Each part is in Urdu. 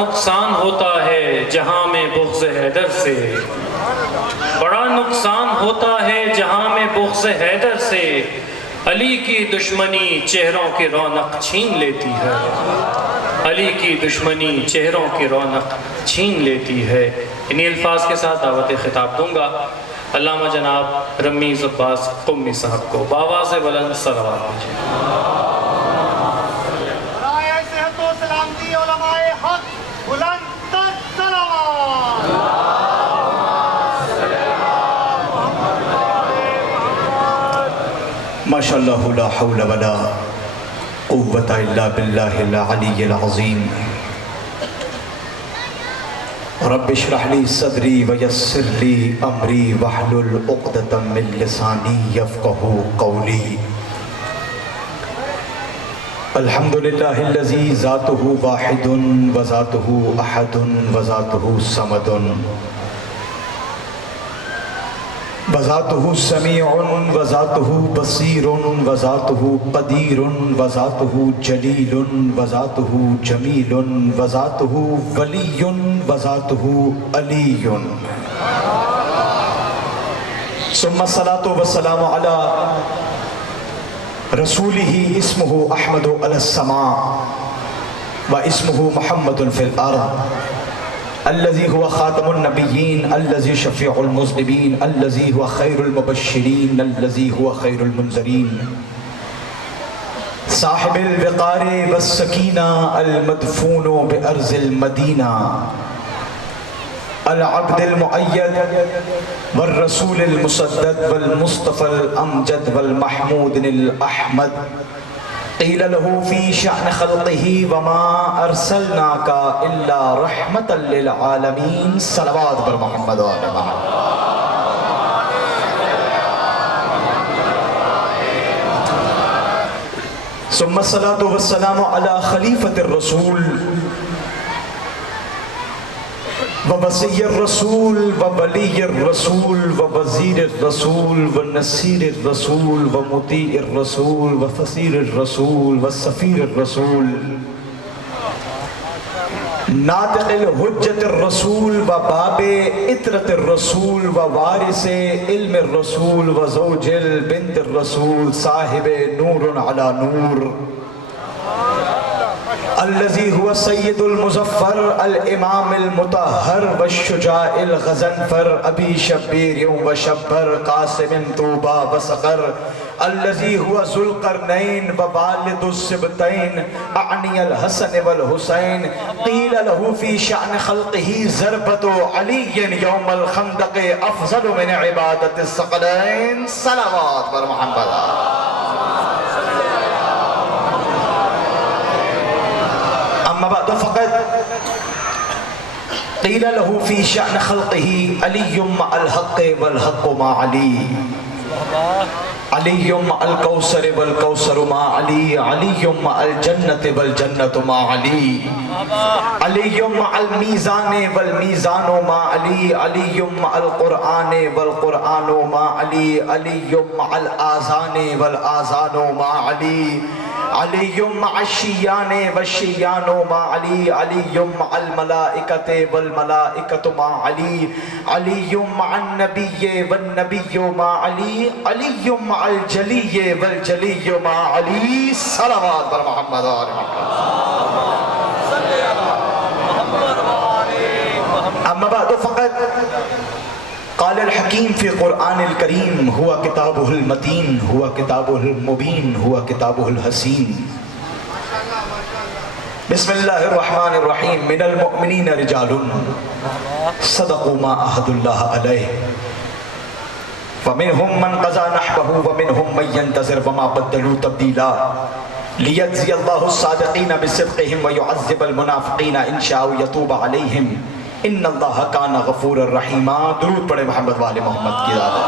نقصان ہوتا ہے جہاں میں بغض حیدر سے، بڑا نقصان ہوتا ہے جہاں میں بغض حیدر سے، علی کی دشمنی چہروں کی رونق چھین لیتی ہے، علی کی دشمنی چہروں کی رونق چھین لیتی ہے۔ انہی الفاظ کے ساتھ دعوت خطاب دوں گا علامہ جناب رمیز عباس قمی صاحب کو، بآواز بلند صلوات دیجیے۔ رائے صحت و سلامتی علماء حق، بلند تر صلوات۔ ماشاءاللہ لا حول ولا قوة الا باللہ العلی العظیم۔ رب اشرح لی صدری ویسر لی امری واحلل عقدۃ من لسانی یفقہوا قولی۔ الحمدللہ الذی ذاتہ واحد وذاتہ احد وذاتہ صمد وذاتہ سمیع وذاتہ بصیر وذاتہ قدیر وذاتہ جلیل وذاتہ جمیل وذاتہ ولی وذاتہ علی۔ ثم الصلاة والسلام علی رسولہ اسمہ احمد علی السماء واسمہ محمد فی الارض، الذي هو خاتم النبيين الذي شفيع المذنبين الذي هو خير المبشرين الذي هو خير المنذرين، صاحب الوقار والسكينة المدفون بأرض المدينة، العبد المؤيد والرسول المسدد والمصطفى الأمجد والمحمود الأحمد، قیل له فی شأن خلقه وما ارسلناک الا رحمتا للعالمین۔ صلوات بر محمد و آل محمد۔ ثم الصلاة والسلام على خلیفۃ الرسول ووصی الرسول وولی الرسول ووزیر الرسول ونصیر الرسول ومطیع الرسول وفصیل الرسول وسفیر الرسول، ناطق الحجت الرسول وباب عطرت الرسول ووارث علم الرسول وزوج البنت الرسول، صاحب نور علی نور، الذي هو سید المظفر الامام المطہر والشجاع الغضنفر، ابی شبیر وشبر قاسم طوبى وسقر، الذي هو ذو القرنین ووالد السبتین، اعنی الحسن والحسین، قیل له في شأن خلقه ضربۃ علی یوم الخندق افضل من عبادۃ الثقلین۔ صلوات بر محمد۔ اما بعد فقط قیل له في شأن خلقه علی مع الحق والحق مع علی، علی مع الکوثر والکوثر مع علی، علی مع الجنت والجنت مع علی، علی مع المیزان والمیزان مع علی، علی مع القرآن والقرآن مع علی، علی مع الآذان والآذان مع علی، علی مع الشیان والشیان مع علی، علی مع الملائکۃ والملائکۃ مع علی، علی مع النبی والنبی مع علی، علی مع الجلی والجلی مع علی۔ صلوات بر محمد و آل محمد۔ اما بعد فقط قال الحکیم فی قرآن الکریم ہوا کتابہ المتین ہوا کتابہ المبین ہوا کتابہ الحسین۔ بسم اللہ الرحمن الرحیم۔ من المؤمنین رجال صدقوا ما عاہدوا اللہ علیہ ومنهم من قضى نحبه ومنهم من ينتظر وما بدلوا تبدیلا، لیجزی اللہ الصادقین بصدقهم ويعذب المنافقین ان شاء یتوب علیہم ان اللہ کان غفور الرحیم۔ درود پڑھے محمد وآل محمد کی ذات ہے۔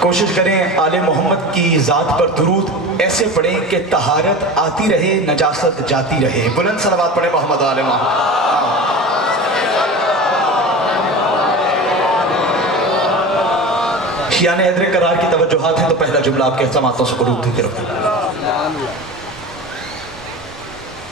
کوشش کریں آل محمد کی ذات پر درود ایسے پڑھیں کہ طہارت آتی رہے نجاست جاتی رہے۔ بلند صلوات پڑھیں محمد وآل محمد۔ شیعان حیدر کرار کی توجہات ہیں تو پہلا جملہ آپ کے سماعتوں سے قلوب کی طرف۔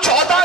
14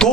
2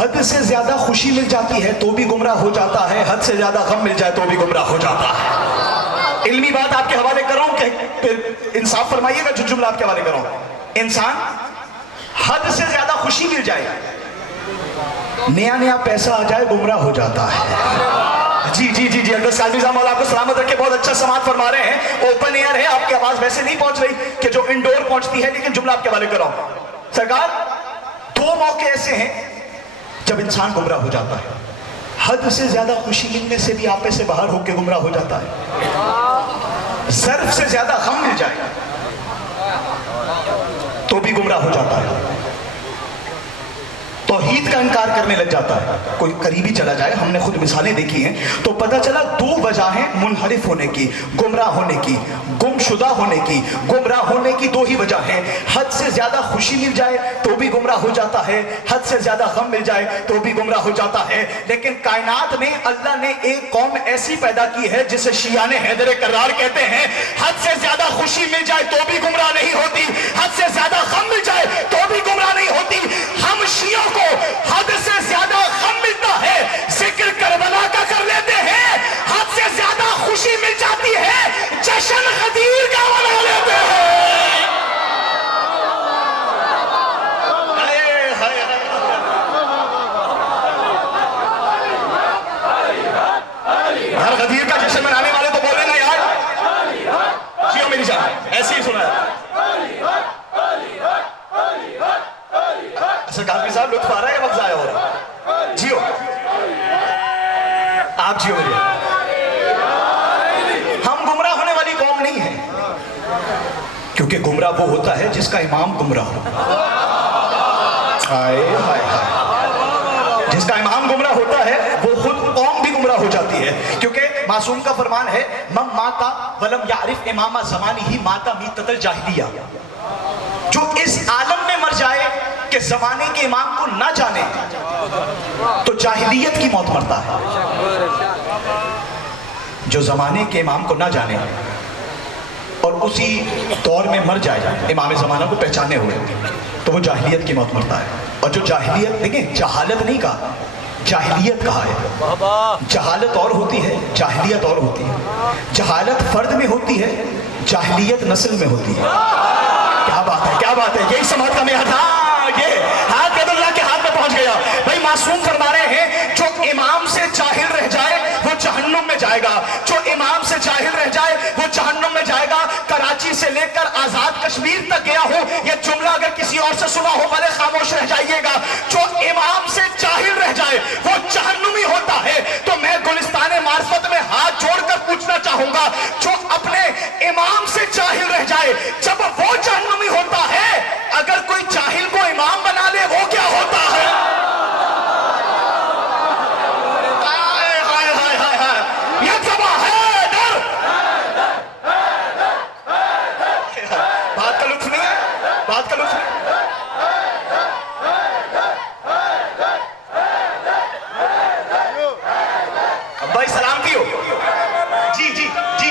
حد سے زیادہ خوشی مل جاتی ہے تو بھی گمراہ ہو جاتا ہے، حد سے زیادہ غم مل جائے تو بھی گمراہ ہو جاتا ہے۔ علمی بات آپ کے حوالے کر رہا ہوں کہ پھر انصاف فرمائیے گا جو جملہ آپ کے حوالے کر رہا ہوں۔ انسان حد سے زیادہ خوشی مل جائے، نیا نیا پیسہ آ جائے، گمراہ ہو جاتا ہے۔ جی جی جی جی اگر سالمی صاحب مولا آپ کو سلامت رکھے، بہت اچھا سماعت فرما رہے ہیں، اوپن ایئر ہے، آپ کی آواز ویسے نہیں پہنچ رہی کہ جو انڈور پہنچتی ہے، لیکن جملہ آپ کے حوالے کر رہا ہوں۔ سرکار، دو موقع ایسے ہیں جب انسان گمراہ ہو جاتا ہے، حد سے زیادہ خوشی ملنے سے بھی آپے سے باہر ہو کے گمراہ ہو جاتا ہے، ظرف سے زیادہ غم مل جائے تو بھی گمراہ ہو جاتا ہے، توحید کا انکار کرنے لگ جاتا ہے۔ کوئی قریبی چلا جائے، ہم نے خود مثالیں دیکھی ہیں تو پتہ چلا دو وجہ ہیں منحرف ہونے کی، گمراہ ہونے کی، گمشدہ ہونے کی۔ گمراہ ہونے کی دو ہی وجہ ہیں، حد سے زیادہ خوشی مل جائے تو بھی گمراہ ہو جاتا ہے، حد سے زیادہ غم مل جائے تو بھی گمراہ ہو جاتا ہے۔ لیکن کائنات میں اللہ نے ایک قوم ایسی پیدا کی ہے جسے شیعان حیدر کرار کہتے ہیں، حد سے زیادہ خوشی مل جائے تو بھی گمراہ نہیں ہوتی، حد سے زیادہ غم مل جائے تو بھی گمراہ نہیں ہوتی۔ ہم شیعوں کو حد سے زیادہ غم ملتا ہے، ذکر کربلا کا کر لیتے ہیں، حد سے زیادہ خوشی مل جاتی ہے، جشن غدیر کا منا لیتے ہیں۔ ہر غدیر کا جشن منانے والے تو بولیں گے یار، جیو میری جان، ایسے ہی سنا ہے۔ سرکار کی صاحب لطف آ رہا ہے یا وقت ضائع ہو رہا ہے؟ جیو آپ جیو میری۔ ہم گمراہ ہونے والی قوم نہیں ہیں، کیونکہ گمراہ وہ ہوتا ہے جس کا امام گمراہ ہو۔ جس کا امام گمراہ ہوتا ہے وہ خود قوم بھی گمراہ ہو جاتی ہے، کیونکہ معصوم کا فرمان ہے من ماتا ولم یعرف امام زمانی ہی ماتا میتۃ الجاہلیہ۔ جو اس عالم میں مر جائے کہ زمانے کے امام کو نہ جانے تو جاہلیت کی موت مرتا ہے۔ جو زمانے کے امام کو نہ جانے اور اسی دور میں مر جائے امام زمانہ کو پہچانے ہوئے تو وہ جاہلیت کی موت مرتا ہے۔ اور جو جاہلیت، دیکھیں جہالت نہیں کہا، جاہلیت کہا ہے۔ جہالت اور ہوتی ہے، جاہلیت اور ہوتی ہے۔ جہالت فرد میں ہوتی ہے، جاہلیت نسل میں ہوتی ہے۔ کیا بات ہے، کیا بات ہے، یہی سماعت کا معیار تھا۔ یہ ہاتھ قدر اللہ کے ہاتھ میں پہنچ گیا۔ بھائی معصوم فرما رہے ہیں جو امام سے جاہل رہ جائے وہ جہنم میں جائے گا، جو امام سے جاہل رہ جائے وہ جہنم میں جائے گا۔ کراچی سے لے کر آزاد کشمیر تک گیا ہوں، یہ جملہ اگر کسی اور سے سنا ہو بھلے خاموش رہ جائیے گا، جو امام سے جاہل رہ جائے وہ جہنمی ہوتا ہے۔ تو میں گلستان معرفت میں ہاتھ جوڑ کر پوچھنا چاہوں گا، جو اپنے امام سے جاہل رہ جائے جب وہ جہنمی ہوتا ہے، اگر کوئی جاہل کو امام بنا لے وہ کیا ہوتا ہے؟ بات کا لطف نہیں ہے، بات کا لطف نہیں۔ بھائی سلامتی ہو، جی جی جی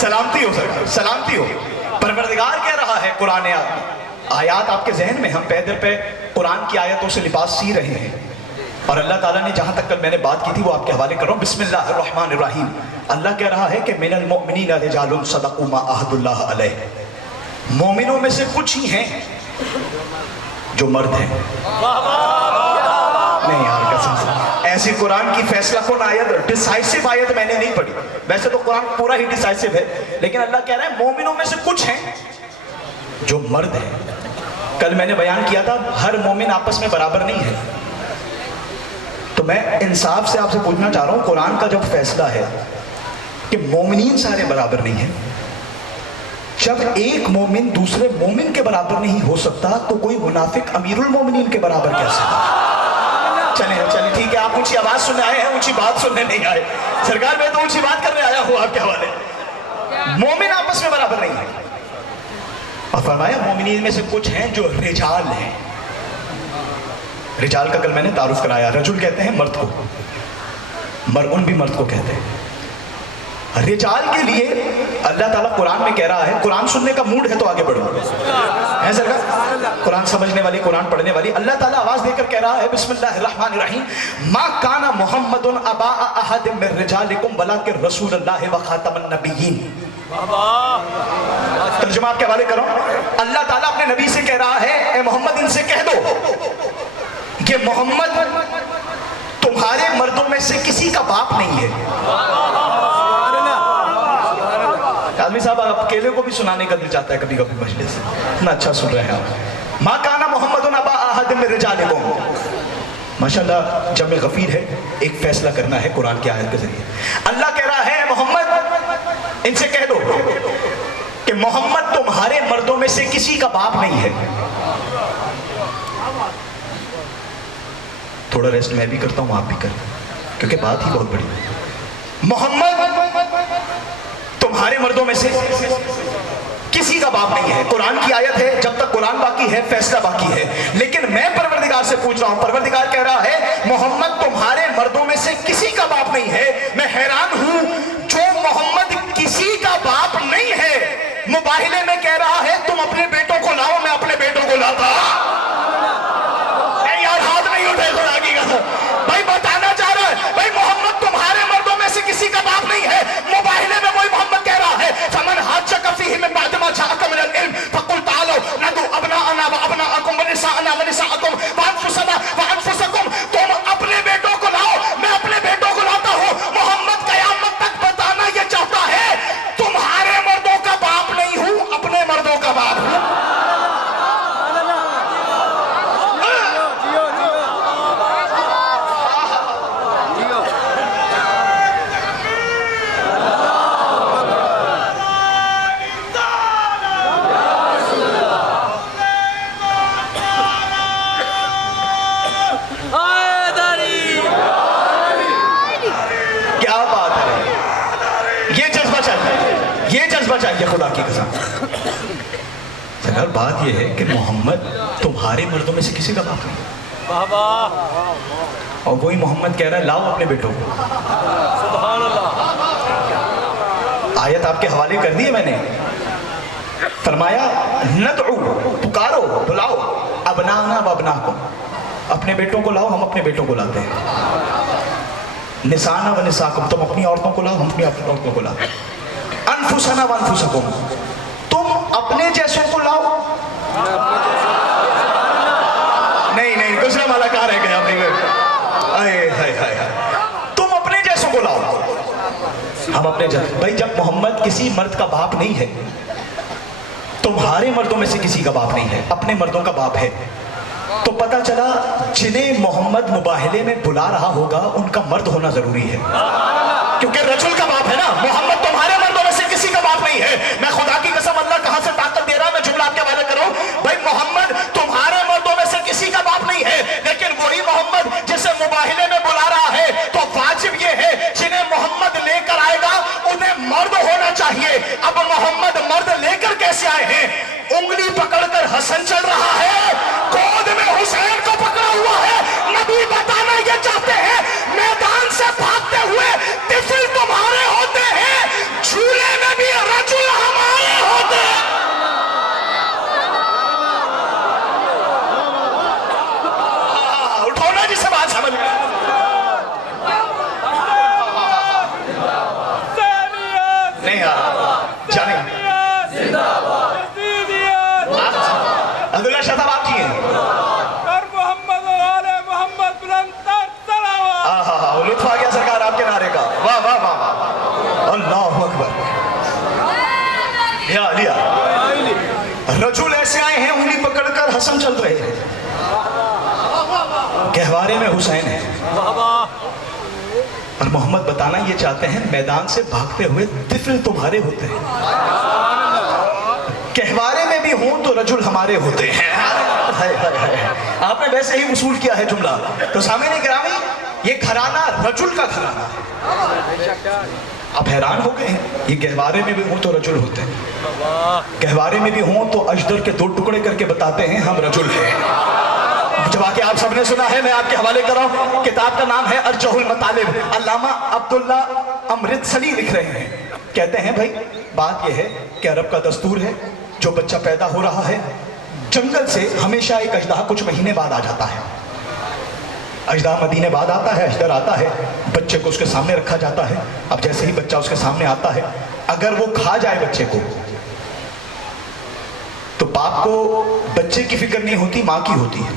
سلامتی ہو سر، سلامتی ہو۔ پروردگار کہہ رہا ہے قرآن آیات آپ کے ذہن میں، ہم پیدر پہ قرآن کی آیتوں سے لباس سی رہے ہیں، اور اللہ تعالیٰ نے جہاں تک کل میں نے بات کی تھی وہ آپ کے حوالے کر رہا ہوں۔ بسم اللہ الرحمن الرحیم۔ اللہ کہہ رہا ہے کہ من المؤمنین رجال صدقوا ما عہد اللہ علیہ، مومنوں میں سے کچھ ہی ہیں جو مرد ہیں۔ نہیں یار قسم سے، ایسی قرآن کی فیصلہ کن آیت، ڈیسائسو آیت میں نے نہیں پڑھی، ویسے تو قرآن پورا ہی ڈیسائسو ہے، لیکن اللہ کہہ رہا ہے مومنوں میں سے کچھ ہیں جو مرد ہیں۔ کل میں نے بیان کیا تھا ہر مومن آپس میں برابر نہیں ہے، تو میں انصاف سے آپ سے پوچھنا چاہ رہا ہوں، قرآن کا جب فیصلہ ہے کہ مومنین سارے برابر نہیں ہیں، جب ایک مومن دوسرے مومن کے برابر نہیں ہو سکتا تو کوئی منافق امیر المومنین کے برابر کیسے؟ چلیں چلیں ٹھیک ہے، آپ اونچی آواز سننے آئے ہیں، اونچی بات سننے نہیں آئے۔ سرکار میں تو اونچی بات کرنے آیا ہوں آپ کے حوالے۔ مومن آپس میں برابر نہیں ہے، اور فرمایا مومنین میں سے کچھ ہیں جو رجال ہیں۔ رجال کا کل میں نے تعارف کرایا، رجل کہتے ہیں مرد کو، مرءن بھی مرد کو کہتے ہیں۔ رجال کے لیے اللہ تعالیٰ قرآن میں کہہ رہا ہے، قرآن سننے کا موڈ ہے تو آگے بڑھو ہے سرکار، قرآن سمجھنے والی، قرآن پڑھنے والی، اللہ تعالیٰ آواز دے کر کہہ رہا ہے بسم اللہ الرحمن الرحیم، ما کان محمد ابا احد من رجالکم ولکن رسول اللہ وخاتم النبیین۔ ترجمہ آپ کے حوالے کرو، اللہ تعالیٰ اپنے نبی سے کہہ رہا ہے اے محمد ان سے کہہ دو کہ محمد تمہارے مردوں میں سے کسی کا باپ نہیں ہے۔ آدمی صاحب آپ اکیلے کو بھی سنانے کا دل چاہتا ہے کبھی کبھی مجلس سے، اتنا اچھا سن رہے ہیں آپ۔ ما کان محمد ابا احد من رجالکم، ماشاءاللہ جمع غفیر ہے، ایک فیصلہ کرنا ہے قرآن کی آیت کے ذریعے۔ اللہ کہہ رہا ہے محمد ان سے کہہ دو کہ محمد تمہارے مردوں میں سے کسی کا باپ نہیں ہے۔ تھوڑا ریسٹ میں بھی کرتا ہوں، آپ بھی کریں، کیونکہ بات ہی بہت بڑی ہے۔ محمد تمہارے مردوں میں سے کسی کا باپ نہیں ہے۔ قرآن کی آیت ہے، جب تک قرآن باقی ہے فیصلہ باقی ہے، لیکن میں پروردگار سے پوچھ رہا ہوں، پروردگار کہہ رہا ہے محمد تمہارے مردوں میں سے کسی کا باپ نہیں ہے۔ میں حیران ہوں جو محمد کسی کا باپ نہیں ہے مباہلے میں کہہ رہا ہے تم اپنے بیٹوں کو لاؤ، میں اپنے بیٹوں کو لاتا۔ اے یار ہاتھ نہیں اٹھے خدا کی قسم، بھائی بتانا چاہ رہا ہے بھائی محمد تمہارے مردوں میں سے کسی کا باپ نہیں ہے۔ مباہلے میں وہی محمد کہہ رہا ہے فمن حاجک فیہ من بعد ما جاءک من العلم فقل تعالوا ندعو ابناءنا وابناءکم ونساءنا ونساءکم وانفسنا وانفسکم، تم اپنے بیٹوں کو لاؤ، میں اپنے بیٹوں کو لاتا ہوں۔ محمد قیامت تک بتانا یہ چاہتا ہے تمہارے مردوں کا باپ نہیں ہوں، اپنے مردوں کا باپ ہوں۔ چاہیے خدا کی قسم۔ سرکار بات یہ ہے کہ محمد تمہارے مردوں میں سے کسی کا باپ نہیں، اور وہی محمد کہہ رہا ہے لاؤ اپنے بیٹوں کو۔ سبحان اللہ۔ آیت آپ کے حوالے کر دی میں نے، فرمایا ندعو، پکارو بلاؤ، ابنانا و ابناکم، اپنے بیٹوں کو لاؤ، ہم اپنے بیٹوں کو لاتے ہیں۔ نسانا و نساکم، تم اپنی عورتوں کو لاؤ، ہم اپنی عورتوں کو لاتے ہیں۔ انفسنا وانفسکم، تم اپنے جیسوں کو لاؤ۔ نہیں دوسرا والا کہاں رہ گیا اپنی، تم اپنے جیسوں کو لاؤ، ہم اپنے جیسوں۔ بھائی جب محمد کسی مرد کا باپ نہیں ہے، تمہارے مردوں میں سے کسی کا باپ نہیں ہے، اپنے مردوں کا باپ ہے، تو پتہ چلا جنہیں محمد مباہلے میں بلا رہا ہوگا ان کا مرد ہونا ضروری ہے، کیونکہ رجل کا باپ ہے نا۔ محمد تمہارے مردوں میں سے کسی کا باپ نہیں ہے۔ میں خدا کی قسم، اللہ کہاں سے طاقت دے رہا، میں جملہ آپ کے حوالے کروں، بھائی محمد تمہارے مردوں میں سے کسی کا باپ نہیں ہے، لیکن وہی محمد جسے مباہلے میں بلا رہا ہے تو واجب یہ ہے جنہیں محمد لے کر آئے گا انہیں مرد ہونا چاہیے۔ اب محمد مرد لے کر کیسے آئے ہیں؟ انگلی پکڑ کر حسن چل رہا ہے، گود میں حسین کو پکڑا ہوا ہے۔ نبی بتانا یہ چاہتے ہیں میدان سے بھاگتے ہوئے طفل تمہارے ہوتے ہیں، جھولے میں بھی رجل ہمارے ہوتے ہیں۔ اٹھو نا جسے بات سمجھ گئے۔ نہیں جانے عبداللہ شاہ صاحب آپ کی ہیں، محمد و آل محمد بلند تر صلوات۔ لطف آ گیا سرکار آپ کے نعرے کا، واہ واہ واہ واہ، اللہ اکبر۔ یا علیہ، رجل ایسے آئے ہیں انگلی پکڑ کر حسن چل رہے ہیں، گہوارے میں حسین ہے، اور محمد بتانا یہ چاہتے ہیں میدان سے بھاگتے ہوئے طفل تمہارے ہوتے ہیں، گہوارے میں بھی ہوں تو رجل ہمارے ہوتے ہیں۔ آپ نے ویسے ہی وصول کیا ہے جملہ۔ تو سامعین گرامی، یہ گھرانہ رجل کا گھرانہ ہے۔ آپ حیران ہو گئے ہیں، یہ گہوارے میں بھی ہوں تو رجل ہوتے ہیں، گہوارے میں بھی ہوں تو اجدر کے 2 ٹکڑے کر کے بتاتے ہیں ہم رجل ہیں۔ جب آ کے آپ سب نے سنا ہے، میں آپ کے حوالے کر رہا ہوں، کتاب کا نام ہے ارجح المطالب، علامہ عبداللہ امرتسری لکھ رہے ہیں۔ کہتے ہیں بھائی بات یہ ہے کہ عرب کا دستور ہے جو بچہ پیدا ہو رہا ہے جنگل سے ہمیشہ ایک اژدہا کچھ مہینے بعد آ جاتا ہے. اژدہا مدینے بعد آتا ہے, اژدر آتا ہے, بچے کو اس کے سامنے رکھا جاتا ہے. اب جیسے ہی بچہ اس کے سامنے آتا ہے اگر وہ کھا جائے بچے کو تو باپ کو بچے کی فکر نہیں ہوتی, ماں کی ہوتی ہے.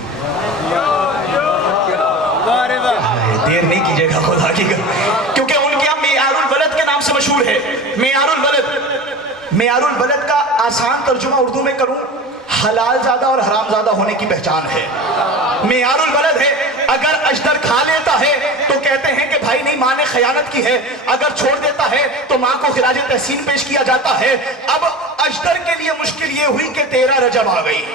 دیر نہیں کیجیے گا خدا کی, کیونکہ ان کے یہاں معیار الولد کے نام سے مشہور ہے. معیار الولد کا آسان ترجمہ اردو میں کروں, حلال زادہ اور حرام زادہ ہونے کی پہچان ہے. معیار الولد ہے, اگر اژدر کھا لیتا ہے تو کہتے ہیں کہ بھائی نہیں ماں نے خیانت کی ہے, اگر چھوڑ دیتا ہے تو ماں کو خراج تحسین پیش کیا جاتا ہے. اب اژدر کے لیے مشکل یہ ہوئی کہ 13 رجب آ گئی.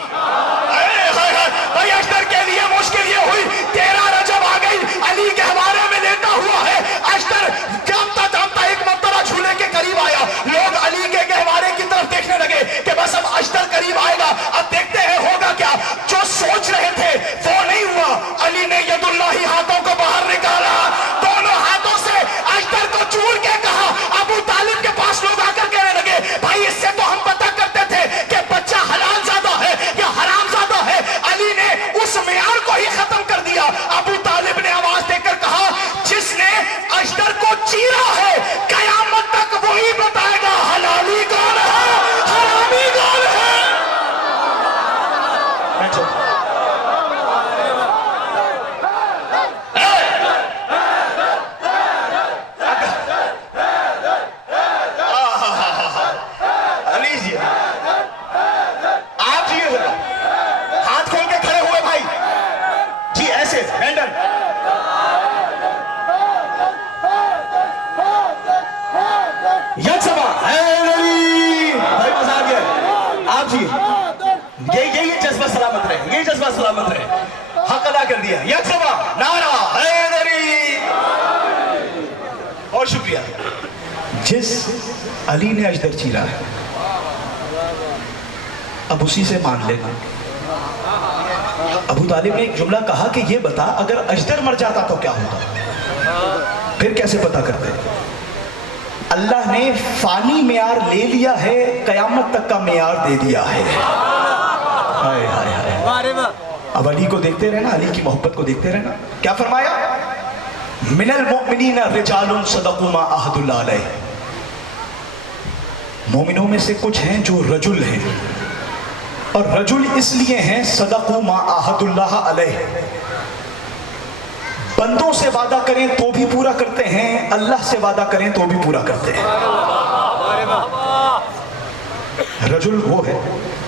بھائی اژدر کے لیے مشکل یہ ہوئی 13 رجب آ گئی, علی کے حوالے میں لیٹا ہوا ہے. اژدر جانتا جانتا ایک مرتبہ جھولے کے قریب آیا, لوگ علی کے گہوارے کی طرف دیکھنے لگے کہ بس اب اژدر قریب آئے گا, اب دیکھتے ہیں ہوگا کیا. جو سوچ رہے تھے وہ نہیں ہوا. علی نے ید اللہ ہاتھوں کو باہر نکالا, دونوں ہاتھوں سے اژدر کو چور کے کہا. ابو طالب کے پاس لوگ آ کر کہنے لگے بھائی اس سے تو ہم پتہ کرتے تھے کہ بچہ حلال زادہ ہے یا حرام زادہ ہے. علی نے اس معیار کو ہی ختم کر دیا. ابو طالب نے آواز دے کر کہا جس نے اژدر کو چیرا ہے قیامت تک وہی بتائے گا حلالی کون ہے حرامی کون ہے. سلامت رہے, حق ادا کر دیا. یک صبح نعرہ حیدری. اور شکریہ. جس علی نے اژدر چیرا ہے اب اسی سے مان لینا. ابو طالب نے ایک جملہ کہا کہ یہ بتا اگر اژدر مر جاتا تو کیا ہوتا, پھر کیسے پتا کرتے. اللہ نے فانی معیار لے لیا ہے, قیامت تک کا معیار دے دیا ہے. ہائے ہائے ہائے. اب علی کو دیکھتے رہنا, علی کی محبت کو دیکھتے رہنا. کیا فرمایا من المؤمنین رجال صدقوا ما عہد اللہ علیہ. مومنوں میں سے کچھ ہیں جو رجل ہیں, اور رجل اس لیے ہیں صدقوا ما عہد اللہ علیہ, بندوں سے وعدہ کریں تو بھی پورا کرتے ہیں, اللہ سے وعدہ کریں تو بھی پورا کرتے ہیں. رجل وہ ہے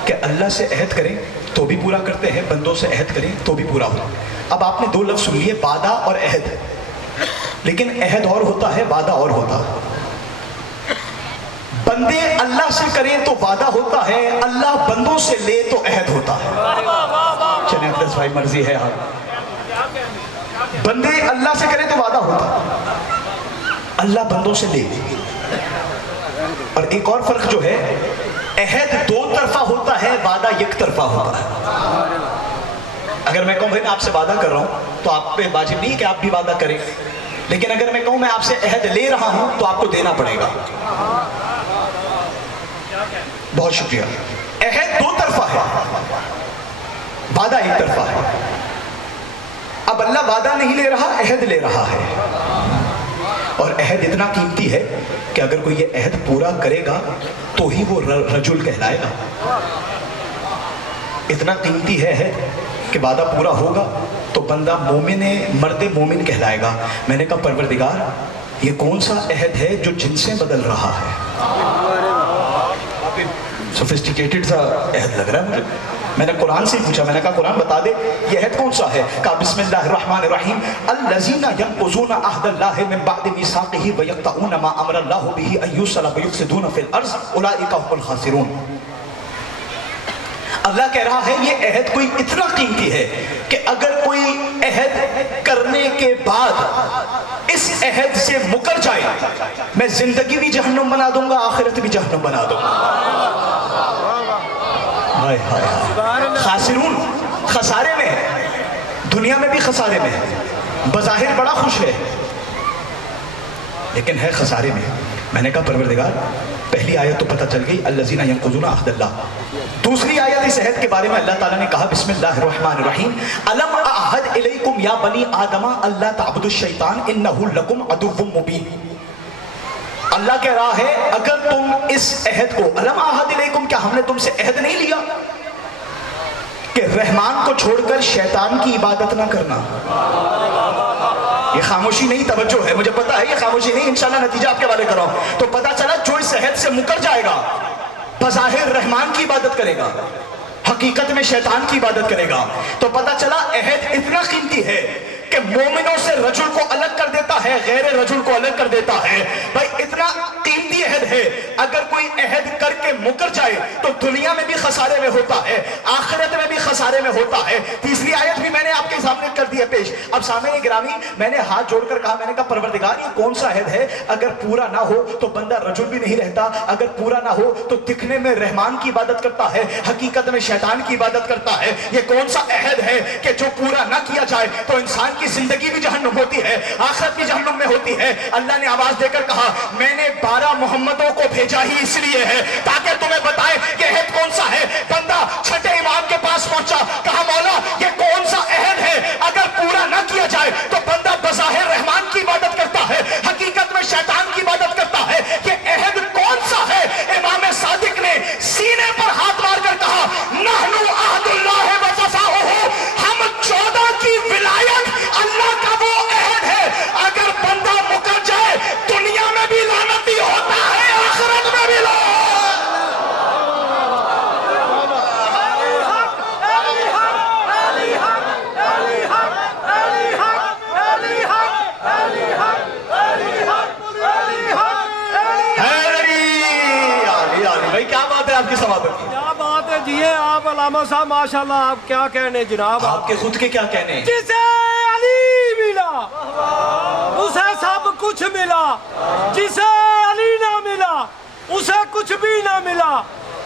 کہ اللہ سے عہد کریں تو بھی پورا کرتے ہیں, بندوں سے عہد کریں تو بھی پورا ہوتا. اب آپ نے دو لفظ سن لیے, وعدہ اور عہد, لیکن عہد اور ہوتا ہے, وعدہ اور ہوتا ہے. بندے اللہ سے کریں تو وعدہ ہوتا ہے, اللہ بندوں سے لے تو عہد ہوتا ہے. چلیں اقدس بھائی مرضی ہے آپ. بندے اللہ سے کریں تو وعدہ ہوتا, اللہ بندوں سے لے. اور ایک اور فرق جو ہے, عہد دو طرفہ ہوتا ہے, وعدہ یک طرفہ ہوتا ہے. اگر میں کہوں بھائی میں آپ سے وعدہ کر رہا ہوں تو آپ پہ واجب نہیں کہ آپ بھی وعدہ کریں, لیکن اگر میں کہوں میں آپ سے عہد لے رہا ہوں تو آپ کو دینا پڑے گا. بہت شکریہ. عہد دو طرفہ ہے, وعدہ ایک طرفہ ہے. اب اللہ وعدہ نہیں لے رہا, عہد لے رہا ہے. اور عہد اتنا قیمتی ہے کہ اگر کوئی یہ عہد پورا کرے گا تو ہی وہ رجل کہلائے گا. اتنا قیمتی ہے عہد کہ وعدہ پورا ہوگا تو بندہ مومن مرد مومن کہلائے گا. میں نے کہا پروردگار یہ کون سا عہد ہے جو جنسیں بدل رہا ہے. سوفسٹیکیٹڈ سا عہد لگ رہا ہے مجھے. میں نے قرآن سے پوچھا, میں نے کہا قرآن بتا دے یہ عہد کون سا ہے. کہا بسم اللہ الرحمن الرحیم الذین ینقضون عہد اللہ من بعد میثاقہ ویقطعون ما امر اللہ بہ ان یوصل ویفسدون فی الارض اولئک هم الخاسرون. اللہ کہہ رہا ہے یہ عہد کوئی اتنا قیمتی ہے کہ اگر کوئی عہد کرنے کے بعد اس عہد سے مکر جائے میں زندگی بھی جہنم بنا دوں گا, آخرت بھی جہنم بنا دوں گا. خاسرون, خسارے میں ہے, دنیا میں بھی خسارے میں ہے. بظاہر بڑا خوش ہے لیکن ہے خسارے میں. میں نے کہا پروردگار پہلی آیت تو پتہ چل گئی الذین ینقضون عہد اللہ، دوسری آیت اس عہد کے بارے میں اللہ تعالیٰ نے کہا بسم اللہ الرحمن الرحیم الم اعہد الیکم یا بنی آدم اللہ تعبدوا الشیطان انہ لکم عدو مبین۔ اللہ کہہ رہا ہے اگر تم اس عہد کو، الم اعہد الیکم، کیا ہم نے تم سے عہد نہیں لیا کہ رحمان کو چھوڑ کر شیطان کی عبادت نہ کرنا؟ یہ خاموشی نہیں، توجہ ہے، مجھے پتا ہے یہ خاموشی نہیں، انشاءاللہ نتیجہ آپ کے حوالے کر رہا ہوں۔ تو پتا چلا جو اس عہد سے مکر جائے گا بظاہر رحمان کی عبادت کرے گا، حقیقت میں شیطان کی عبادت کرے گا۔ تو پتا چلا عہد اتنا قیمتی ہے کہ مومنوں سے رجل کو الگ کر دیتا ہے، غیر رجل کو الگ کر دیتا ہے۔ بھائی اتنا قیمتی عہد ہے، اگر کوئی عہد کر کے مکر جائے تو دنیا میں بھی خسارے میں ہوتا ہے، آخرت میں بھی خسارے میں ہوتا ہے۔ تیسری آیت بھی میں نے آپ کے سامنے کر دی ہے پیش۔ اب سامعین گرامی میں نے ہاتھ جوڑ کر کہا، میں نے کہا پروردگار یہ کون سا عہد ہے اگر پورا نہ ہو تو بندہ رجل بھی نہیں رہتا، اگر پورا نہ ہو تو دکھنے میں رحمان کی عبادت کرتا ہے، حقیقت میں شیطان کی عبادت کرتا ہے۔ یہ کون سا عہد ہے کہ جو پورا نہ کیا جائے تو انسان کی زندگی بھی جہنم ہوتی ہے، آخرت بھی جہنم میں ہوتی ہے۔ اللہ نے آواز دے کر کہا میں نے 12 محمدوں کو بھیجا ہی اس لیے ہے تاکہ تمہیں بتائے کہ عہد کون سا ہے۔ بندہ چھٹے امام کے پاس پہنچا، کہا مولا یہ کون سا عہد ہے اگر پورا نہ کیا جائے تو بندہ بظاہر رحمان کی عبادت کرتا ہے، حقیقت میں شیطان کی عبادت کرتا ہے، یہ عہد کون سا ہے؟ امام صادق نے سینے پر ہاتھ مار کر کہا نحن عہد اللہ وصفاؤہ، ہم 14 کی ولایت اللہ کا وہ عہد ہے اگر بندہ مکر جائے دنیا میں بھی لعنتی ہوتا ہے، آخرت میں بھی آپ کی سماعت کیا بات ہے جی، آپ علامہ صاحب ماشاءاللہ، آپ کیا کہنے جناب، آپ کے خود کے کیا کہنے؟ جسے علی ملا اسے سب کچھ ملا، جسے علی نہ ملا اسے کچھ بھی نہ ملا،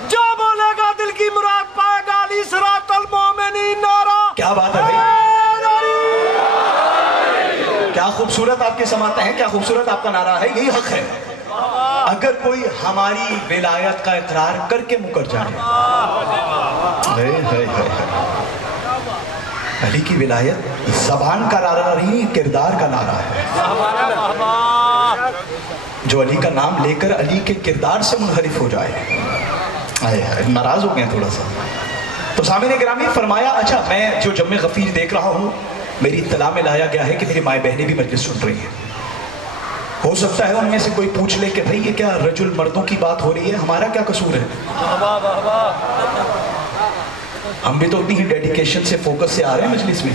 جو بولے گا دل کی مراد پائے گا، علی صراط المومنین نعرہ۔ کیا بات ہے بھائی، کیا خوبصورت آپ کی سماعتیں ہیں، کیا خوبصورت آپ کا نعرہ ہے، یہی حق ہے۔ اگر کوئی ہماری ولایت کا اقرار کر کے مکر جائے، علی کی ولایت زبان کا نعرہ نہیں، کردار کا نعرہ ہے۔ جو علی کا نام لے کر علی کے کردار سے منحرف ہو جائے، ناراض ہو گئے تھوڑا سا۔ تو سامعین گرامی فرمایا اچھا میں جو جمع غفیر دیکھ رہا ہوں میری اطلاع میں لایا گیا ہے کہ میری مائیں بہنیں بھی مجلس سن رہی ہیں، ہو سکتا ہے ان میں سے کوئی پوچھ لے کہ بھئی یہ کیا رجل مردوں کی بات ہو رہی ہے، ہمارا کیا قصور ہے؟ ہم بھی تو اتنی ہی ڈیڈیکیشن سے فوکس سے آ رہے ہیں مجلس میں،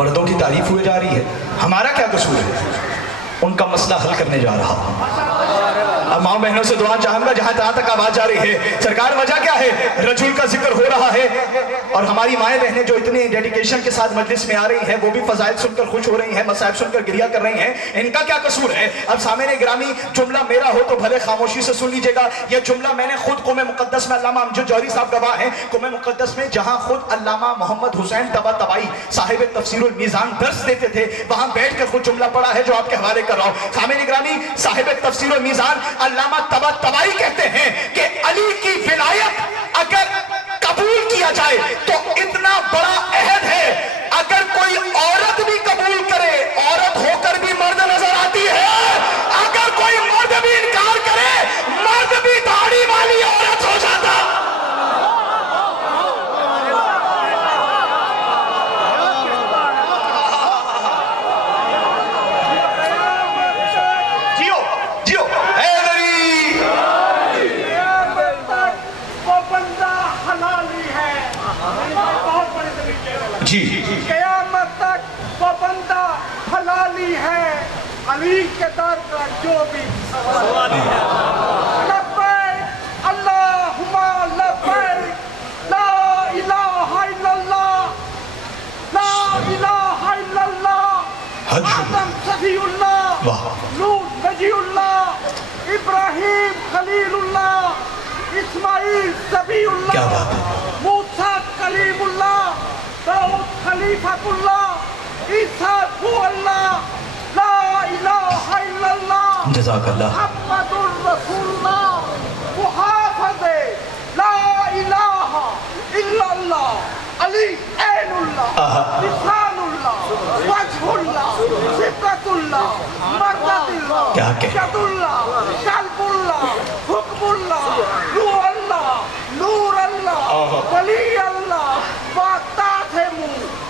مردوں کی تعریف ہوئے جا رہی ہے، ہمارا کیا قصور ہے؟ ان کا مسئلہ حل کرنے جا رہا ہوں۔ اب ماں بہنوں سے دعا چاہوں گا جہاں تک آواز جا رہی ہے، سرکار وجہ کیا ہے؟ رجل کا ذکر ہو رہا ہے اور ہماری مائیں بہنیں جو اتنے ڈیڈیکیشن کے ساتھ مجلس میں آ رہی ہیں وہ بھی فضائل سن کر خوش ہو رہی ہیں، مصائب سن کر گریہ کر رہی ہیں، ان کا کیا قصور ہے؟ اب سامعین گرامی جملہ میرا ہو تو بھلے خاموشی سے سن لیجئے گا، یہ جملہ میں نے خود قوم مقدس میں، علامہ امجد جوہری صاحب گواہ ہیں، قوم مقدس میں جہاں خود علامہ محمد حسین طباطبائی صاحب تفسیر المیزان درس دیتے تھے وہاں بیٹھ کر خود جملہ پڑھا ہے جو آپ کے حوالے کر رہا ہوں۔ سامعین گرامی صاحب تفسیر المیزان علامہ طباطبائی کہتے ہیں کہ علی کی ولایت اگر قبول کیا جائے تو اتنا بڑا عہد ہے، اگر کوئی عورت بھی قبول کرے، عورت ہو کر بھی مرد نظر آتی ہے، اگر کوئی مرد بھی انکار کرے مرد بھی داڑھی والی عورت ہو جاتا۔ جی قیامت تک وہ بندہ حلالی ہے، علی کے در کا جو بھی سوال ہے۔ لبیک اللہم لبیک، لا الہ الا اللہ، لا الہ الا اللہ، آدم صفی اللہ، لوط نجی اللہ، ابراہیم خلیل اللہ، اسماعیل صفی اللہ، موسیٰ کلیم اللہ، داؤد خلیفۃ اللہ، عیسیٰ روح اللہ، لا الہ الا اللہ، جزاک اللہ. محمد رسول اللہ محافظ لا الہ الا اللہ علی عین اللہ لسان اللہ وجہ اللہ صفت اللہ مردد اللہ کیا کہ ید اللہ قلب اللہ حکم اللہ روح اللہ نور اللہ ولی اللہ واتاتم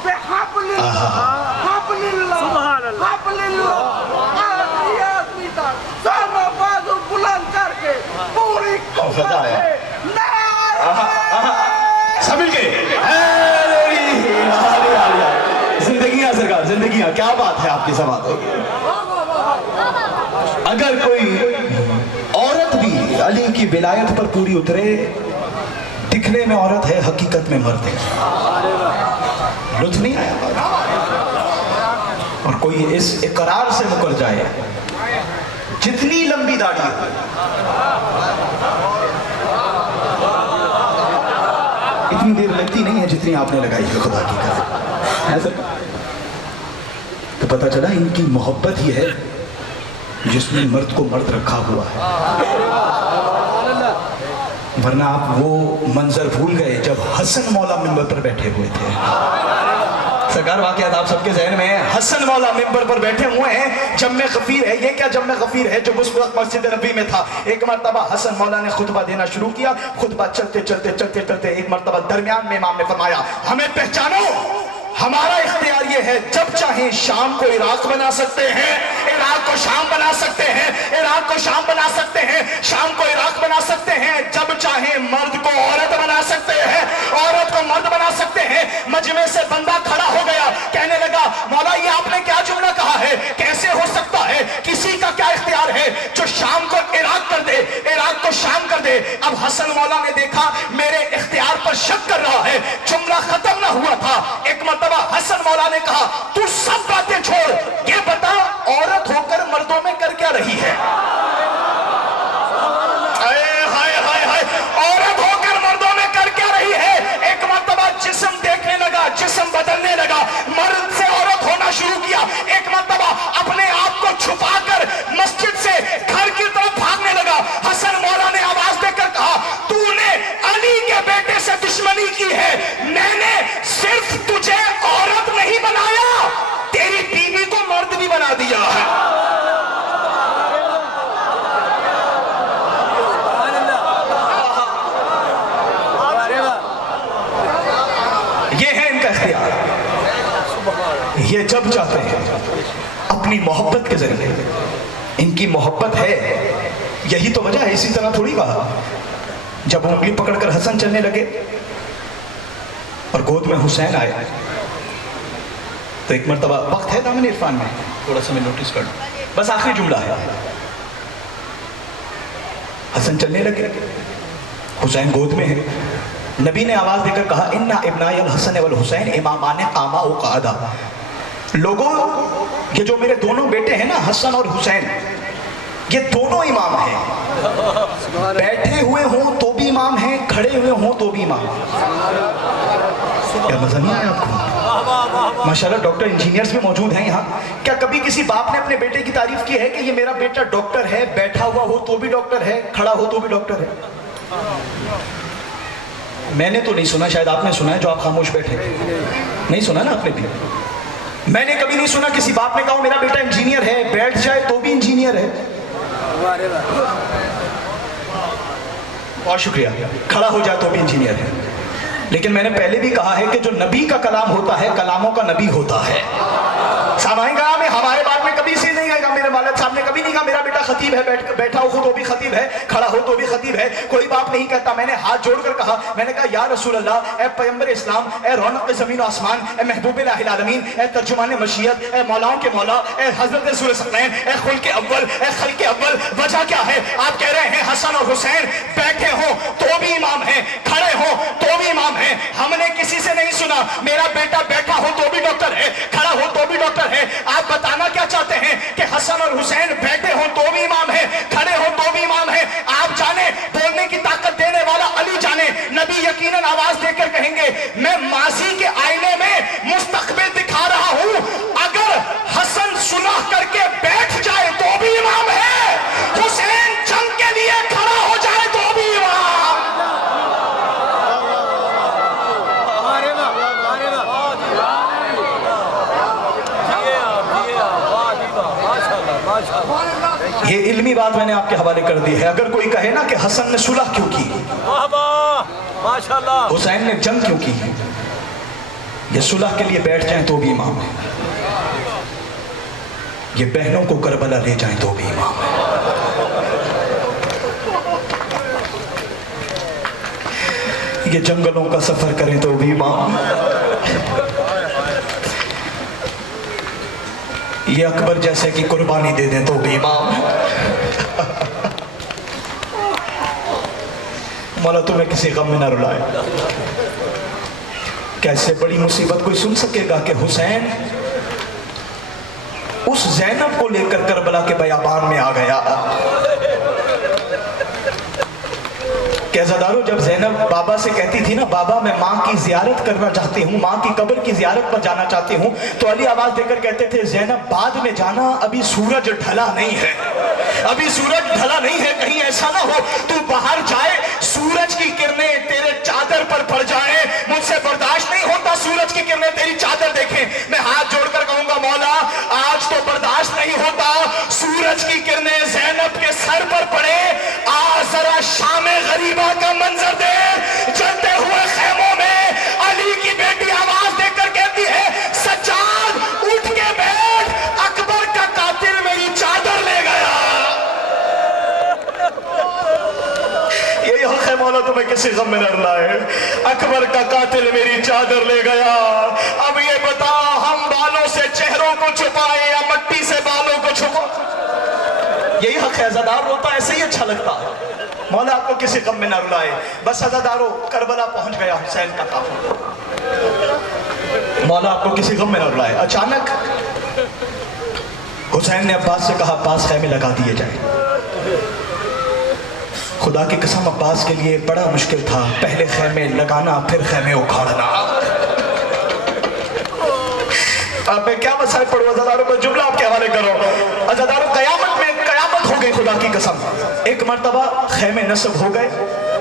بحبل اللہ حبل اللہ حبل اللہ آدمی تک سارا بازو بلند کر کے پوری خدا ہے. سب مل گئے. زندگیاں سرکار زندگیاں. کیا بات ہے آپ کی سماعت ہوگی. اگر کوئی عورت بھی علی کی ولایت پر پوری اترے، دکھنے میں عورت ہے حقیقت میں مرد ہے. لطف نہیں آیا. اور کوئی اس اقرار سے مکر جائے جتنی لمبی داڑھی ہو، اتنی دیر لگتی نہیں ہے جتنی آپ نے لگائی ہے. خدا کی قسم ہے سر. تو پتہ چلا ان کی محبت ہی ہے جس نے مرد کو مرد رکھا ہوا ہے. ورنہ آپ وہ منظر بھول گئے جب حسن مولا منبر پر بیٹھے ہوئے تھے. سرکار واقعات آپ سب کے ذہن میں ہیں. حسن مولا منبر پر بیٹھے ہوئے ہیں. جم غفیر ہے. یہ کیا جم غفیر ہے جو اس وقت مسجد نبی میں تھا. ایک مرتبہ حسن مولا نے خطبہ دینا شروع کیا. خطبہ چلتے چلتے چلتے چلتے ایک مرتبہ درمیان میں امام نے فرمایا ہمیں پہچانو. ہمارا اختیار یہ ہے جب چاہیں شام کو عراق بنا سکتے ہیں، عراق کو شام بنا سکتے ہیں، عراق کو شام بنا سکتے ہیں، شام کو عراق بنا سکتے ہیں. جب چاہیں مرد کو عورت بنا سکتے ہیں، عورت کو مرد بنا سکتے ہیں. مجمع سے بندہ کھڑا ہو گیا، کہنے لگا مولا یہ آپ نے کیا جملہ کہا ہے؟ کیسے ہو سکتا ہے؟ کسی کا کیا اختیار ہے جو شام کو عراق کر دے، عراق کو شام کر دے؟ اب حسن مولا نے دیکھا میرے اختیار پر شک کر رہا ہے. جملہ ختم نہ ہوا تھا. ایک مرتبہ حسن مولا نے کہا تو سب باتیں چھوڑ، یہ بتا عورت ہو کر مردوں میں کر کیا رہی ہے؟ عورت ہو کر مردوں میں کر کیا رہی ہے؟ ایک مرتبہ جسم دیکھنے لگا، جسم بدلنے لگا، مرد سے عورت ہونا شروع کیا. ایک مرتبہ اپنے آپ کو چھپا کر مسجد سے گھر کی طرف بھاگنے لگا. حسن مولا نے آواز دے کر کہا تو نے علی کے بیٹے سے دشمنی کی ہے، میں نے صرف تجھے عورت نہیں بنایا، تیری بیوی کو مرد بھی بنا دیا ہے. یہ ہے ان کا اختیار. یہ جب چاہتے ہیں اپنی محبت کے ذریعے. ان کی محبت ہے، یہی تو وجہ ہے. اسی طرح تھوڑی کہا جب وہ انگلی پکڑ کر حسن چلنے لگے اور گود میں حسین آئے تو ایک مرتبہ وقت ہے دامن عرفان میں تھوڑا سا میں نوٹس کر لوں، بس آخری جملہ ہے. حسن چلنے لگے، حسین گود میں ہے. نبی نے آواز دے کر کہا اِنَّ ابْنَائِ الْحَسَنِ وَالْحُسَيْنِ امامان قَامَا وَقَعَدَا. لوگوں یہ جو میرے دونوں بیٹے ہیں نا حسن اور حسین، یہ دونوں امام ہیں. بیٹھے ہوئے ہوں تو بھی امام ہیں، کھڑے ہوئے ہوں تو بھی امام. کیا مزہ نہیں آیا آپ کو؟ ماشاءاللہ ڈاکٹر انجینئرز بھی موجود ہیں یہاں. کیا کبھی کسی باپ نے اپنے بیٹے کی تعریف کی ہے کہ یہ میرا بیٹا ڈاکٹر ہے، بیٹھا ہوا ہو تو بھی ڈاکٹر ہے، کھڑا ہو تو بھی ڈاکٹر ہے؟ میں نے تو نہیں سنا، شاید آپ نے سنا ہے جو آپ خاموش بیٹھے. نہیں سنا نا آپ نے بھی. میں نے کبھی نہیں سنا کسی باپ نے کہا میرا بیٹا انجینئر ہے، بیٹھ جائے تو بھی انجینئر ہے. بہت شکریہ. کھڑا ہو جائے تو بھی انجینئر ہے. لیکن میں نے پہلے بھی کہا ہے کہ جو نبی کا کلام ہوتا ہے کلاموں کا نبی ہوتا ہے. سامعین کرام ہمارے بات میں کبھی سے نہیں آئے گا. میرے والد صاحب نے کبھی نہیں کہا میرا بیٹا خطیب ہے، بیٹھا ہو تو بھی خطیب ہے، کھڑا ہو تو بھی خطیب ہے. کوئی باپ نہیں کہتا. میں نے ہاتھ جوڑ کر کہا، میں نے کہا یا رسول اللہ، اے پیغمبر اسلام، اے رونق زمین و آسمان، اے محبوب الہ العالمین، اے ترجمان مشیت، اے مولاؤں کے مولا، اے حضرت رسول ثقلین، اے خلق اول، اے خلق اول، وجہ کیا ہے؟ آپ کہہ رہے ہیں حسن اور حسین بیٹھے ہوں تو بھی امام ہیں، کھڑے ہوں تو بھی امام ہیں. ہم نے کسی سے نہیں سنا میرا بیٹا بیٹھا ہو تو بھی ڈاکٹر ہے، کھڑا ہو تو بھی ڈاکٹر ہے. آپ بتانا کیا چاہتے ہیں کہ حسن اور حسین بیٹھے ہوں تو بھی امام ہیں، کھڑے ہوں تو بھی امام ہیں؟ آپ جانے بولنے کی طاقت دینے والا علی جانے. نبی یقیناً آواز دے کر کہیں گے میں ماضی کے آئینے میں مستقبل دکھا رہا ہوں، اگر حسن صلح کر کے بیٹھ جائے تو بھی امام ہے. یہ علمی بات میں نے آپ کے حوالے کر دی ہے. اگر کوئی کہے نا کہ حسن نے صلح کیوں کی, واہ واہ ماشاءاللہ, حسین نے جنگ کیوں کی, یہ صلح کے لیے بیٹھ جائیں تو بھی امام ہے, یہ بہنوں کو کربلا لے جائیں تو بھی امام ہے, یہ جنگلوں کا سفر کریں تو بھی امام ہے, یہ اکبر جیسے کی قربانی دے دیں تو بھی امام ہے. مولا تمہیں کسی غم میں نہ رلائے. کیسے بڑی مصیبت کوئی سن سکے گا کہ حسین اس زینب کو لے کر کربلا کے بیابان میں آ گیا. کہ عزادارو, جب زینب بابا سے کہتی تھی نا, بابا میں ماں کی زیارت کرنا چاہتی ہوں, ماں کی قبر کی زیارت پر جانا چاہتی ہوں, تو علی آواز دے کر کہتے تھے زینب بعد میں جانا, ابھی سورج ڈھلا نہیں ہے, ابھی سورج ڈھلا نہیں ہے, کہیں ایسا نہ ہو تو باہر جائے, سورج کی کرنیں تیرے چادر پر پڑ جائیں, مجھ سے برداشت نہیں ہوتا سورج کی کرنیں تیری چادر دیکھیں. میں ہاتھ جوڑ کر کہوں گا مولا آج تو برداشت نہیں ہوتا, سورج کی کرنیں زینب کے سر پر پڑے, آ ذرا شام غریبہ کا منظر دے. جلتے ہوئے خیموں میں علی کی بیٹی آواز دے کر کہتی ہے سجاد اٹھ کے بیٹھ, اکبر کا قاتل میری چادر لے گیا. یہی حق ہے مولا تمہیں کسی غم میں نہ رلائے, اکبر کا قاتل میری چادر لے گیا. اب یہ بتا ہم بالوں سے چہروں کو چھپائے یا مٹی سے بالوں کو چھپائے, یہی حق ہے. عزادار روتا ایسے ہی اچھا لگتا ہے, مولا آپ کو کسی غم میں نہ رلائے. بس عزادارو کربلا پہنچ گیا حسین کا قافلہ, مولا آپ کو کسی غم میں نہ رلائے. اچانک حسین نے عباس سے کہا عباس خیمے لگا دیے جائیں. خدا کی قسم عباس کے لیے بڑا مشکل تھا, پہلے خیمے لگانا پھر خیمے اکھاڑنا. آپ میں کیا مسائل پڑھو عزاداروں کو, جملہ آپ کے حوالے کرو. عزاداروں قیامت میں قیامت ہو گئی خدا کی قسم. ایک مرتبہ خیمے نصب ہو گئے,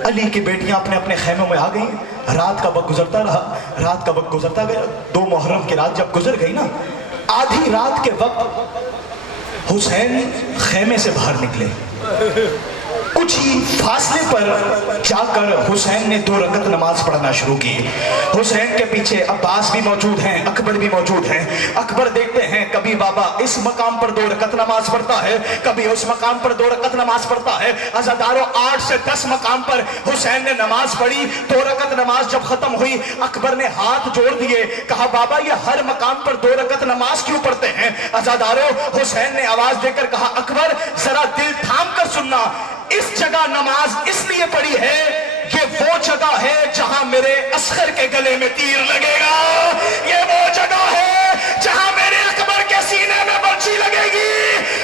علی کی بیٹیاں اپنے اپنے خیموں میں آ گئیں. رات کا وقت گزرتا رہا, رات کا وقت گزرتا گیا. 2 محرم کی رات جب گزر گئی نا, آدھی رات کے وقت حسین خیمے سے باہر نکلے. کچھ ہی فاصلے پر جا کر حسین نے 2 رکعت نماز پڑھنا شروع کی. حسین کے پیچھے عباس بھی موجود ہیں, اکبر بھی موجود ہیں. اکبر دیکھتے ہیں کبھی بابا اس مقام پر 2 رکعت نماز پڑھتا ہے, کبھی اس مقام پر 2 رکعت نماز پڑھتا ہے. عزادارو 8 سے 10 مقام پر حسین نے نماز پڑھی. 2 رکعت نماز جب ختم ہوئی, اکبر نے ہاتھ جوڑ دیے, کہا بابا یہ ہر مقام پر 2 رکعت نماز کیوں پڑھتے ہیں؟ عزادارو حسین نے آواز دے کر کہا اکبر ذرا دل تھام کر سننا, اس جگہ نماز اس لیے پڑھی ہے, یہ وہ جگہ ہے جہاں میرے اصغر کے گلے میں تیر لگے گا, یہ وہ جگہ ہے جہاں میرے اکبر کے سینے میں برچھی لگے گی.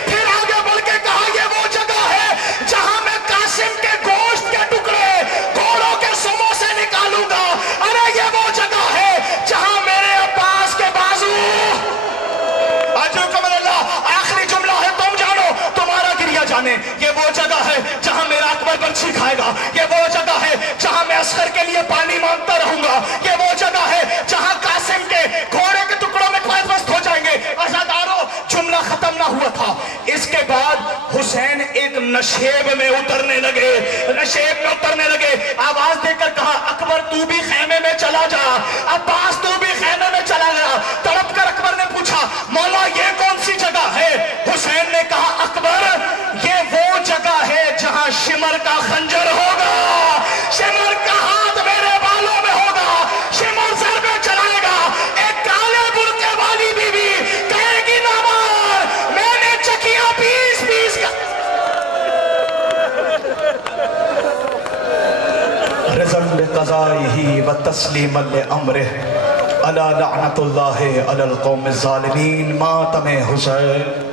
پھر آگے بڑھ کے کہا یہ وہ جگہ ہے جہاں میں قاسم کے گوشت کے ٹکڑے گھوڑوں کے سموں سے نکالوں گا. ارے یہ وہ جگہ ہے جہاں میرے عباس کے بازو. اجرکم اللہ, آخری جملہ ہے تم جانو تمہارا گریہ جانے. یہ وہ جگہ ہے جہاں میرا اکبر برچھی کھائے گا, یہ وہ جگہ ہے جہاں میں اصغر کے لیے پانی مانگتا رہوں گا, یہ وہ جگہ ہے جہاں قاسم کے گھوڑے کے ٹکڑوں میں پست ہو جائیں گے. عزادارو جملہ ختم نہ ہوا تھا, اس کے بعد حسین ایک نشیب میں اترنے لگے, نشیب میں اترنے لگے. آواز دے کر کہا اکبر تو بھی خیمے میں چلا جا, عباس تو بھی خیمے میں چلا گیا. تڑپ کر اکبر نے پوچھا مولا یہ کون سی جگہ ہے؟ حسین نے کہا اکبر یہ وہ جگہ ہے جہاں شمر کا خنجر ہوگا, شمر کا ہاتھ میرے بالوں میں ہوگا, شمر سر میں چلائے گا. ایک کالے برقعے والی بیوی کہے گی نہ مار, میں نے چکیاں پیس پیس کا. رضا بقضائه وتسلیما لامره الا لعنت اللہ علی القوم الظالمین. ماتم حسین.